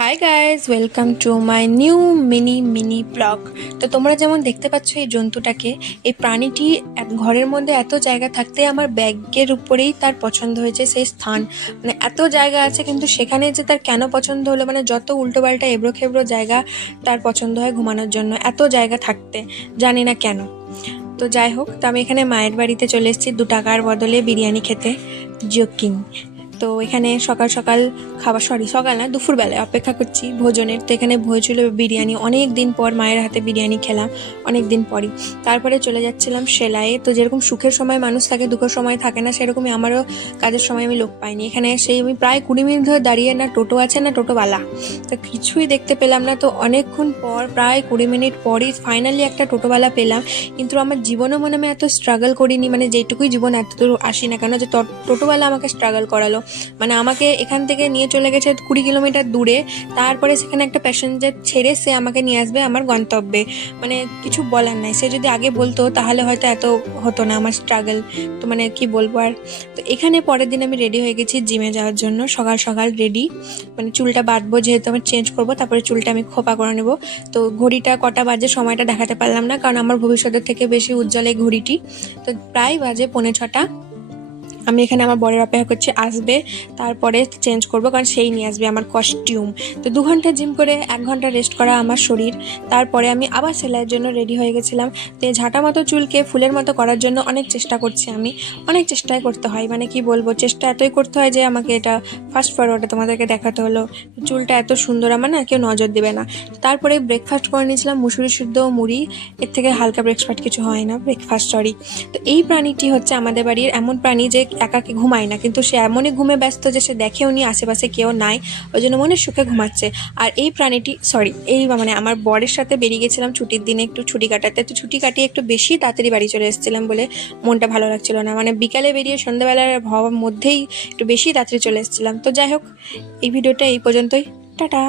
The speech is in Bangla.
Hi guys, welcome to my new mini blog. তো তোমরা যেমন দেখতে পাচ্ছ এই জন্তুটাকে, এই প্রাণীটি ঘরের মধ্যে এত জায়গা থাকতে আমার ব্যাগের উপরেই তার পছন্দ হয়েছে সেই স্থান। মানে এত জায়গা আছে কিন্তু সেখানে যে তার কেন পছন্দ হলো, মানে যত উল্টোপাল্টা এবড়ো খেবড়ো জায়গা তার পছন্দ হয় ঘুমানোর জন্য, এত জায়গা থাকতে জানি না কেন। তো যাই হোক, তো আমি এখানে মায়ের বাড়িতে চলে এসেছি 2 টাকার বদলে বিরিয়ানি খেতে। জোকিং। তো এখানে সকাল সকাল খাবার, সকাল না, দুপুরবেলায় অপেক্ষা করছি ভোজনের। তো এখানে ভোজ হলো বিরিয়ানি, অনেক দিন পর মায়ের হাতে বিরিয়ানি খেলাম, অনেক দিন পরই। তারপরে চলে যাচ্ছিলাম সেলাইয়ে। তো যেরকম সুখের সময় মানুষ থাকে, দুঃখের সময় থাকে না, সেরকমই আমারও কাজের সময় আমি লোক পাইনি। এখানে সেই আমি প্রায় 20 মিনিট ধরে দাঁড়িয়ে, না টোটো আছে না টোটোওয়ালা, তো কিছুই দেখতে পেলাম না। তো অনেকক্ষণ পর, প্রায় 20 মিনিট পরই ফাইনালি একটা টোটোওয়ালা পেলাম। কিন্তু আমার জীবনে মনে আমি এত স্ট্রাগল করিনি, মানে যেটুকুই জীবন এত দূর আসি না কেন, যে টোটোওয়ালা আমাকে স্ট্রাগল করালো। মানে আমাকে এখান থেকে নিয়ে চলে গেছে 20 কিলোমিটার দূরে, তারপরে সেখানে একটা প্যাসেঞ্জার ছেড়ে সে আমাকে নিয়ে আসবে আমার গন্তব্যে। মানে কিছু বলার নাই, সে যদি আগে বলতো তাহলে হয়তো এত হতো না আমার স্ট্রাগল। তো মানে কি বলবো আর। তো এখানে পরের দিন আমি রেডি হয়ে গেছি জিমে যাওয়ার জন্য, সকাল সকাল রেডি। মানে চুলটা বাঁধবো, যেহেতু আমি চেঞ্জ করবো, তারপরে চুলটা আমি খোপা করে নেবো। তো ঘড়িটা কটা বাজে সময়টা দেখাতে পারলাম না, কারণ আমার ভবিষ্যতের থেকে বেশি উজ্জ্বল এই ঘড়িটি। তো প্রায় বাজে 5:45। আমি এখানে আমার বরের অপেক্ষা করছি, আসবে, তারপরে চেঞ্জ করবো, কারণ সেই নিয়ে আসবে আমার কস্টিউম। তো 2 ঘন্টা জিম করে 1 ঘন্টা রেস্ট করা আমার শরীর। তারপরে আমি আবার সেলাইয়ের জন্য রেডি হয়ে গেছিলাম। তো এই ঝাঁটা মতো চুলকে ফুলের মতো করার জন্য অনেক চেষ্টা করছি আমি, অনেক চেষ্টাই করতে হয়, মানে কি বলবো, চেষ্টা এতই করতে হয় যে আমাকে এটা ফার্স্ট ফরওয়ার্ডে তোমাদেরকে দেখাতে হলো। চুলটা এত সুন্দর আমার, না কেউ নজর দেবে না। তারপরে ব্রেকফাস্ট করে নিয়েছিলাম মুসুরি শুদ্ধ মুড়ি। এর থেকে হালকা ব্রেকফাস্ট কিছু হয় না, ব্রেকফাস্ট সরি। তো এই প্রাণীটি হচ্ছে আমাদের বাড়ির এমন প্রাণী যে একাকে ঘুমায় না, কিন্তু সে এমনই ঘুমে ব্যস্ত যে সে দেখেও নি আশেপাশে কেউ নাই, ওই জন্য মনে সুখে ঘুমাচ্ছে। আর এই প্রাণীটি, সরি, এই মানে আমার বরের সাথে বেরিয়ে গেছিলাম ছুটির দিনে একটু ছুটি কাটাতে। তো ছুটি কাটিয়ে একটু বেশি তাড়াতাড়ি বাড়ি চলে এসেছিলাম বলে মনটা ভালো লাগছিল না, মানে বিকালে বেরিয়ে সন্ধ্যাবেলার হওয়ার মধ্যেই একটু বেশি তাড়াতাড়ি চলে এসেছিলাম। তো যাই হোক, এই ভিডিওটা এই পর্যন্তই। টাটা।